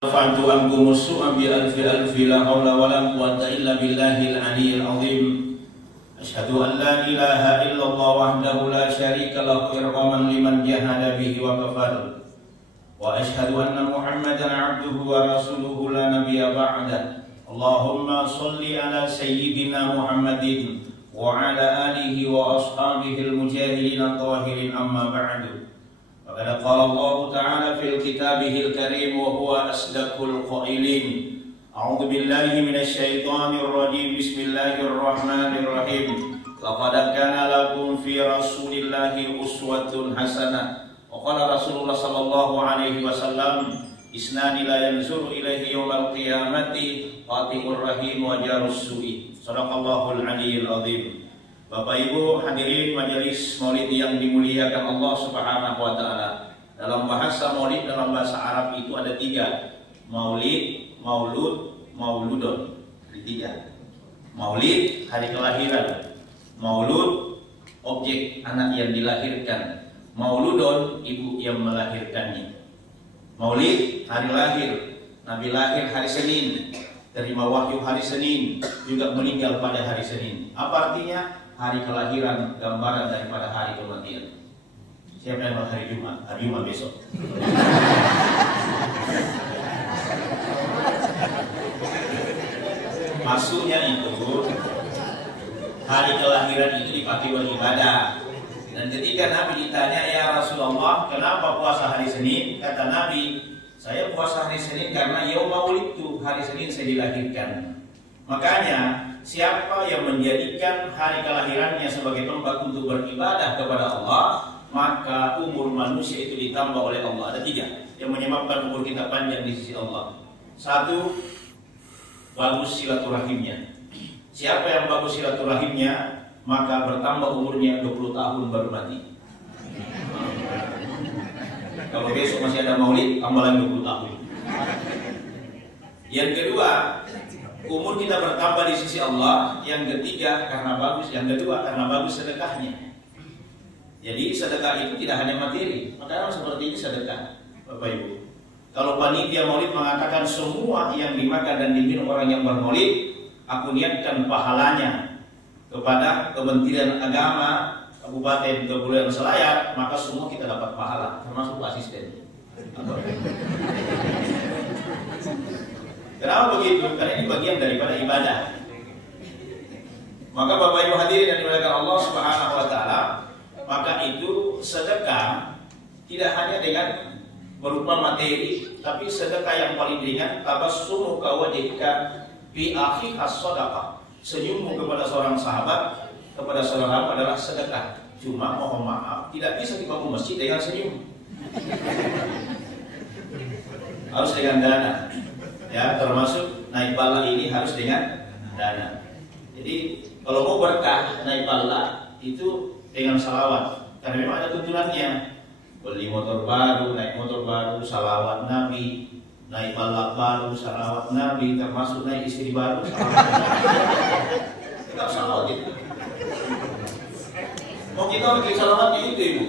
Fantu ankum su'a bi alfi la haula wala quwwata illa billahil aliyyil azim. Asyhadu an la ilaha illallah wahdahu la syarika lahu irhaman liman jahada bihi wa kafar. Wa asyhadu anna Muhammadan 'abduhu wa rasuluhu la nabiyya ba'da. Allahumma shalli ala sayyidina Muhammadin wa ala alihi wa ashabihi al-mujahidin at-tahirin amma ba'du. Faqad qala Allah Ta'ala fil kitabihil karim wa huwa asdaqul qailin. A'udzu billahi minasy syaithanir rajim. Bismillahirrahmanirrahim. Laqad kana lakum fi Rasulillahi uswatun hasanah. Wa qala Rasulullah sallallahu alaihi wasallam, isnani la yanzuru ilaihi yaumal qiyamati qatimur rahim wa jarus su'i. Shadaqallahul aliyyil azim. Bapak Ibu hadirin majelis maulid yang dimuliakan Allah Subhanahu wa taala. Dalam bahasa maulid dalam bahasa Arab itu ada tiga. Maulid, maulud, mauludon. Ada tiga. Maulid hari kelahiran. Maulud objek anak yang dilahirkan. Mauludon ibu yang melahirkannya. Maulid hari lahir. Nabi lahir hari Senin, terima wahyu hari Senin, juga meninggal pada hari Senin. Apa artinya? Hari kelahiran, gambaran daripada hari kematian. Siapa yang hari Jumat? Hari Jumat besok. Maksudnya itu, hari kelahiran itu dipakai buat ibadah. Dan ketika Nabi ditanya, ya Rasulullah, kenapa puasa hari Senin? Kata Nabi, saya puasa hari Senin karena yaum maulidtu, hari Senin saya dilahirkan. Makanya siapa yang menjadikan hari kelahirannya sebagai tempat untuk beribadah kepada Allah, maka umur manusia itu ditambah oleh Allah. Ada tiga yang menyebabkan umur kita panjang di sisi Allah. Satu, bagus silaturahimnya. Siapa yang bagus silaturahimnya, maka bertambah umurnya 20 tahun baru mati. Kalau besok masih ada maulid, tambah lagi 20 tahun. Yang kedua, umur kita bertambah di sisi Allah. Yang ketiga karena bagus. Yang kedua karena bagus sedekahnya. Jadi sedekah itu tidak hanya materi. Maka seperti ini sedekah, Bapak Ibu. Kalau panitia maulid mengatakan semua yang dimakan dan diminum orang yang bermaulid, aku niatkan pahalanya kepada Kementerian Agama Kabupaten Kepulauan Selayar, maka semua kita dapat pahala, termasuk asisten. Kenapa begitu? Karena ini bagian daripada ibadah. Maka Bapak Ibu hadirin yang dimuliakan Allah Subhanahu wa taala, maka itu sedekah tidak hanya dengan berupa materi, tapi sedekah yang paling ringan, tabassumuka wajhika fi akhika shadaqah. Senyummu kepada seorang sahabat, kepada saudara adalah sedekah. Cuma mohon maaf, tidak bisa dibangun masjid dengan senyum. Harus dengan dana. Ya, termasuk naik bala ini harus dengan dana. Jadi kalau mau berkah naik bala itu dengan salawat. Karena memang ada tuntunannya. Beli motor baru, naik motor baru, salawat Nabi. Naik bala baru, salawat Nabi. Termasuk naik istri baru, salawat Nabi. Tetap salawat gitu. Mau kita bikin salawatnya itu Ibu.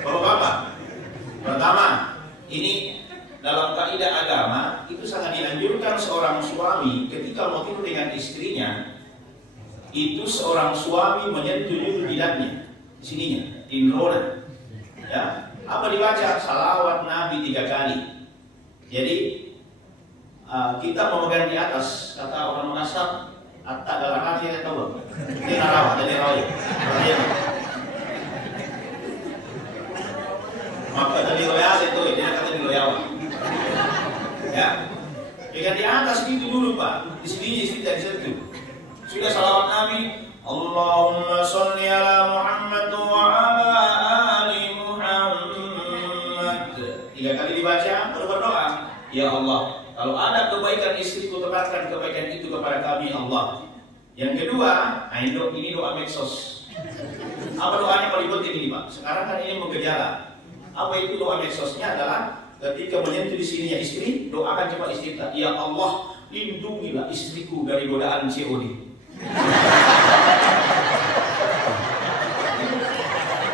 Kalau apa? Pertama, ini dalam kaidah agama itu sangat dianjurkan seorang suami ketika mau tidur dengan istrinya, itu seorang suami menyentuh jidatnya, di sininya, di nurona. Ya, apa dibaca? Salawat Nabi 3 kali. Jadi kita memegang di atas, kata orang Makassar, atta dalam hati tahu. Ini narawat, jadi rawat. Maka dari royal itu dia kata di royal. Ya, pegang di atas itu dulu Pak. Di sini tidak disentuh. Sudah salawat Nabi, Allahumma sholli ala Muhammad wa ala ali Muhammad. 3 kali dibaca, baru berdoa. Ya Allah, kalau ada kebaikan istriku, tebarkan kebaikan itu kepada kami Allah. Yang kedua, ini doa medsos. Apa doanya paling penting ini Pak? Sekarang kan ini menggejala. Apa itu doa medsosnya? Adalah ketika menyentuh di sininya istri, doakan cepat istri kita, ya Allah, lindungilah istriku dari godaan COD.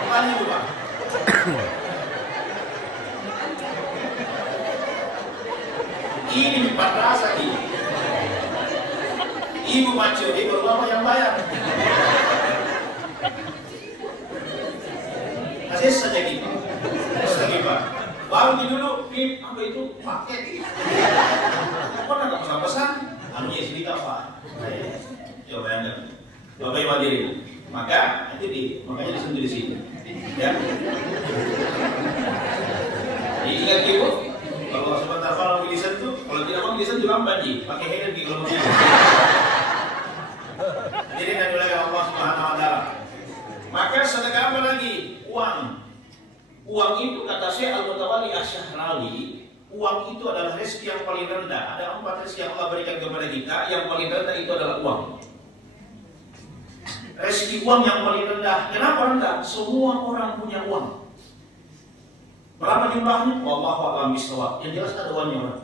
Kemana itu Pak? Ini madrasah ini. Ibu macu, ibu bapak yang bayar. Kasih saja gitu. Pak. Baru dulu, apa itu paket. Kok nggak pesan-pesan? Anunya sedikit apa? Coba bayangkan. Bapak Ibu hadirin. Maka itu makanya disentuh di sini. Ya. Jadi ingat ibu, kalau sebentar malam disentuh, kalau tidak mau disentuh lambat ji, pakai energi kalau mau. Jadi nanti oleh Allah Subhanahu Wa Taala. Maka sedekah apa lagi? Uang. Uang itu kata Syekh Al-Mutawalli Asy-Syahrawi, uang itu adalah rezeki yang paling rendah. Ada 4 rezeki yang Allah berikan kepada kita, yang paling rendah itu adalah uang. Rezeki uang yang paling rendah. Kenapa rendah? Semua orang punya uang. Berapa jumlahnya? Wallahu a'lam bishawab. Yang jelas ada uangnya orang.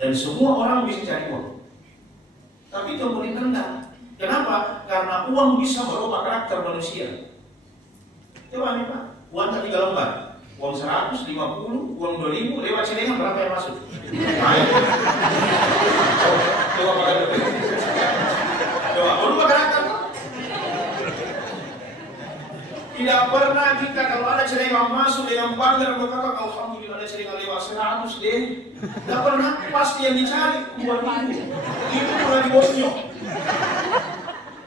Dan semua orang bisa cari uang. Tapi itu yang paling rendah. Kenapa? Karena uang bisa merubah karakter manusia. Coba nih Pak, uang tadi 3 lembar. Uang 100, 50, uang 2000, lewat celengan berapa yang masuk? Ayo. Coba pakai dulu. Coba, berubah karakter. Tidak pernah kita kalau ada celengan masuk dengan bangga berkata alhamdulillah ada celengan lewat 100 deh. Tidak pernah, pasti yang dicari 2000. Itu lagi bosnya.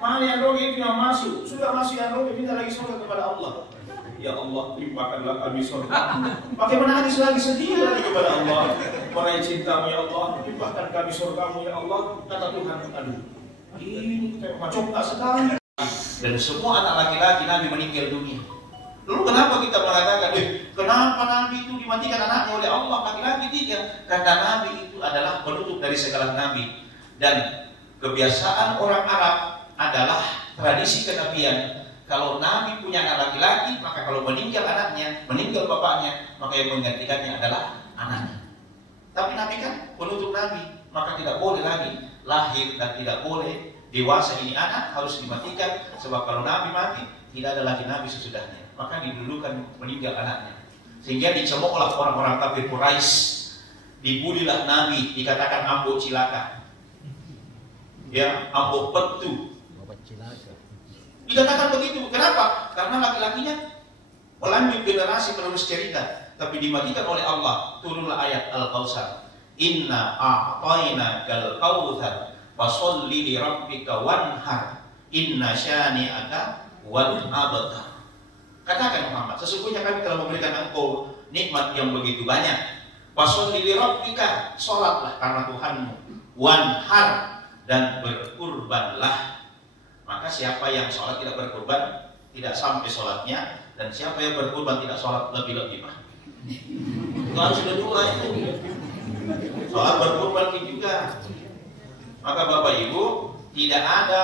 Mana yang rogi itu yang masuk? Sudah masuk yang rogi, minta lagi surga kepada Allah. Ya Allah, limpahkanlah kami surga. Bagaimana hadis lagi sedih lagi kepada Allah. Meraih cintamu ya Allah, limpahkan kami surgamu ya Allah. Kata Tuhan, aduh, ini macam tak sekali. Dan semua anak laki-laki Nabi meninggal dunia. Lalu kenapa kita mengatakan, kenapa Nabi itu dimatikan anaknya oleh Allah? Laki-laki 3. Karena Nabi itu adalah penutup dari segala Nabi. Dan kebiasaan orang Arab adalah tradisi kenabian. Kalau Nabi punya anak laki-laki, maka kalau meninggal anaknya, meninggal bapaknya, maka yang menggantikannya adalah anaknya. Tapi Nabi kan penutup Nabi, maka tidak boleh lagi lahir dan tidak boleh dewasa ini anak harus dimatikan. Sebab kalau Nabi mati, tidak ada lagi Nabi sesudahnya. Maka didulukan meninggal anaknya. Sehingga dicemoohlah orang-orang kafir Quraisy, dibulilah Nabi, dikatakan ambo cilaka, ya ambo petu. Dikatakan begitu. Kenapa? Karena laki-lakinya melanjut generasi penerus cerita. Tapi dimatikan oleh Allah. Turunlah ayat Al-Kautsar. Inna a'tayna kal kautsar fasolli li rabbika wanhar. Inna syani'aka wal abtar. Katakan Muhammad, sesungguhnya kami telah memberikan engkau nikmat yang begitu banyak. Fasolli li rabbika, salatlah karena Tuhanmu. Wanhar, dan berkurbanlah. Maka siapa yang sholat tidak berkurban, tidak sampai sholatnya. Dan siapa yang berkurban tidak sholat lebih-lebih. Itu harus ada 2 itu. Sholat berkurban juga. Maka Bapak Ibu, tidak ada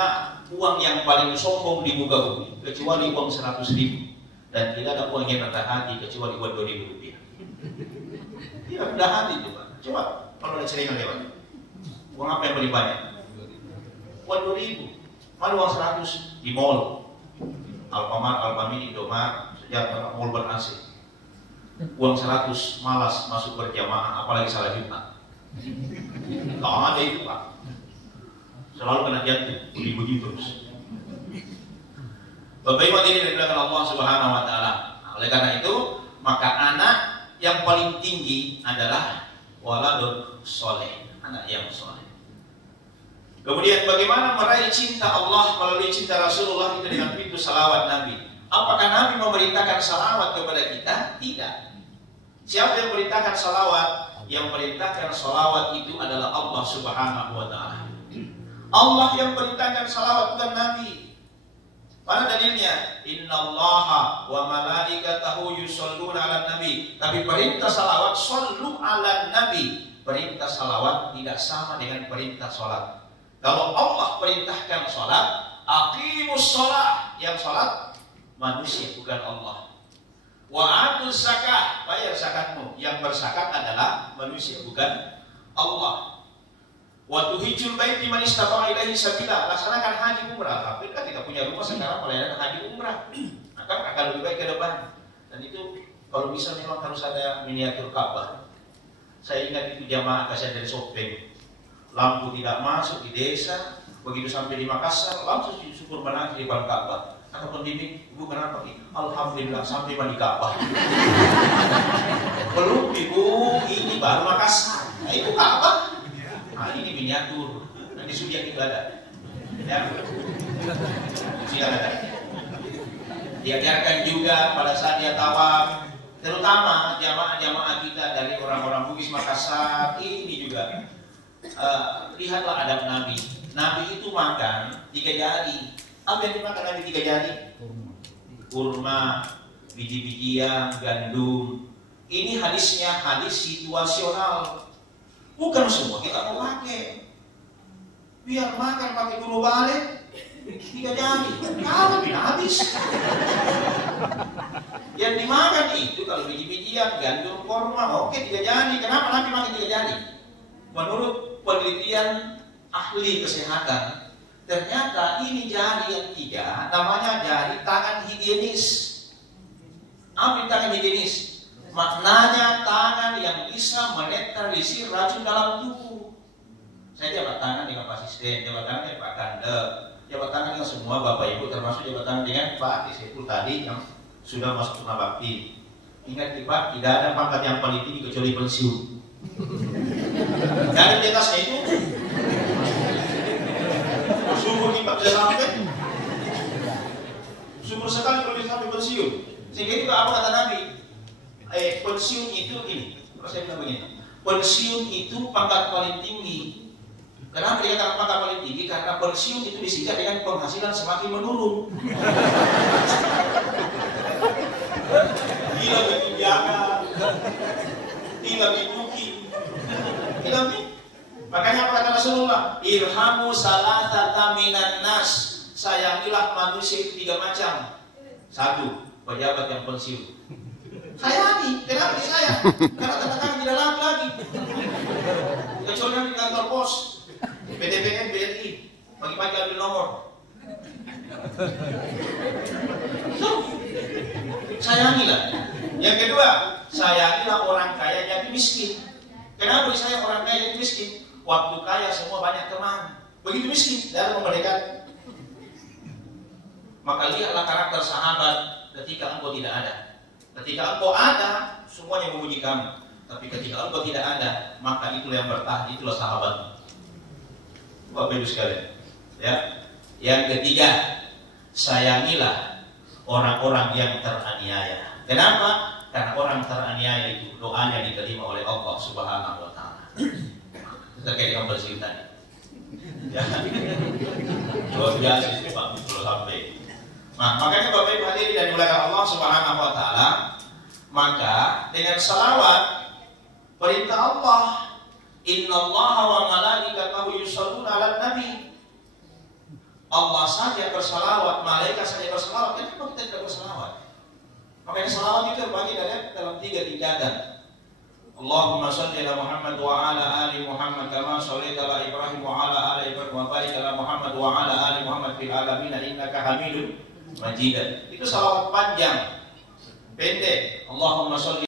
uang yang paling sombong di muka bumi kecuali uang 100.000. Dan tidak ada uang yang rendah hati kecuali uang 2.000 rupiah. Tidak rendah hati itu Pak. Coba kalau ada celengan lewat, uang apa yang paling banyak? Uang 2.000. Mana uang 100 di mall, Alfamart, Alfamidi, Indomaret, Sejahtera, mall ber-AC. Uang 100 malas masuk berjamaah, apalagi salat Jumat. Tak ada itu Pak. Selalu kena jatuh, begitu terus. Bapak Ibu ini dari belakang Allah Subhanahu Wa Taala. Oleh karena itu, maka anak yang paling tinggi adalah waladun soleh, anak yang soleh. Kemudian bagaimana meraih cinta Allah melalui cinta Rasulullah itu dengan pintu salawat Nabi. Apakah Nabi memerintahkan salawat kepada kita? Tidak. Siapa yang memerintahkan salawat? Yang memerintahkan salawat itu adalah Allah Subhanahu Wa Taala. Allah yang memerintahkan salawat, bukan Nabi. Mana dalilnya? Innallaha wa malaikatahu yusholluna 'alan nabi. Tapi perintah salawat, shollu 'alan nabi. Perintah salawat tidak sama dengan perintah salat. Kalau Allah perintahkan sholat, aqimus sholat, yang sholat manusia bukan Allah. Wa atuz zakah, bayar zakatmu, yang berzakat adalah manusia bukan Allah. Wa tuhijjul baiti man istata'a ilaihi sabila, laksanakan haji umrah. Tapi kita tidak punya rumah sekarang melayakan haji umrah. Maka akan lebih baik ke depan. Dan itu kalau bisa memang harus ada miniatur Ka'bah. Saya ingat itu jamaah kasihan dari Sopeng. Lampu tidak masuk di desa. Begitu sampai di Makassar, langsung syukur menangis di depan Ka'bah. Kata pembimbing, ibu kenapa? Alhamdulillah sampai di Ka'bah. Belum ibu, ini baru Makassar. Nah itu Ka'bah. Nah ini miniatur. Nanti sudah itu ada. Ya. Sudah ada. Diajarkan juga pada saat dia tawaf, terutama jamaah-jamaah kita dari orang-orang Bugis Makassar ini juga. Lihatlah adab Nabi. Nabi itu makan 3 jari. Apa yang dimakan Nabi 3 jari? Kurma, biji-bijian, gandum. Ini hadisnya hadis situasional. Bukan semua kita mau pakai. Biar makan pakai guru balik 3 jari. Kalau tidak habis. Yang dimakan itu kalau biji-bijian, gandum, kurma, oke 3 jari. Kenapa Nabi makan 3 jari? Menurut penelitian ahli kesehatan, ternyata ini jari yang 3 namanya jari tangan higienis. Apa tangan higienis? Maknanya tangan yang bisa menetralisir racun dalam tubuh. Saya jabat tangan dengan Pak Asisten, jabat tangan dengan Pak Kandel, jabat tangan dengan semua Bapak Ibu, termasuk jabat tangan dengan Pak Isepul tadi yang sudah masuk Purna Bakti. Ingat Pak, tidak ada pangkat yang paling tinggi kecuali pensiun. Dari di atasnya itu subur kita bisa sampai subur sekali kalau bisa sampai pensiun. Sehingga itu apa kata Nabi? Pensiun itu ini. Kalau saya bilang begini, pensiun itu pangkat paling tinggi. Kenapa dia kata pangkat paling tinggi? Karena pensiun itu disingkat dengan penghasilan semakin menurun. Tidak dijaga, tidak dibuki. Makanya apa kata Rasulullah? Irhamu salatata minan nas. Sayangilah manusia itu 3 macam. 1, pejabat yang pensiun. Sayangi, kenapa disayang? Karena kadang-kadang tidak laku lagi. Kecuali di kantor pos, PTPN, BRI, pagi-pagi ambil nomor. Sayangilah. Yang kedua, sayangilah orang kaya yang miskin. Kenapa disayang orang kaya yang miskin? Waktu kaya semua banyak teman. Begitu miskin, dalam memerdekakan. Maka lihatlah karakter sahabat ketika engkau tidak ada. Ketika engkau ada, semuanya memuji kamu. Tapi ketika engkau tidak ada, maka itulah yang bertahan, itulah sahabatmu. Bapak Ibu sekalian. Ya. Yang ketiga, sayangilah orang-orang yang teraniaya. Kenapa? Karena orang teraniaya itu doanya diterima oleh Allah Subhanahu wa taala. Terkait dengan pensiun tadi. Ya. Luar biasa itu Pak, kalau sampai. Nah, makanya Bapak Ibu hadirin dan dimuliakan Allah Subhanahu wa taala, maka dengan salawat perintah Allah, innallaha wa malaikatahu yusholluna 'alan nabi. Allah saja bersalawat, malaikat saja bersalawat, kenapa kita tidak bersalawat? Makanya salawat itu terbagi dalam 3 tingkatan. Allahumma shalli ala Muhammad wa ala ali Muhammad kama shallaita ala Ibrahim wa ala ali Ibrahim wa barik ala Muhammad wa ala ali Muhammad fil alamin innaka Hamidum Majid. Itu salawat panjang. Pendek. Allahumma shalli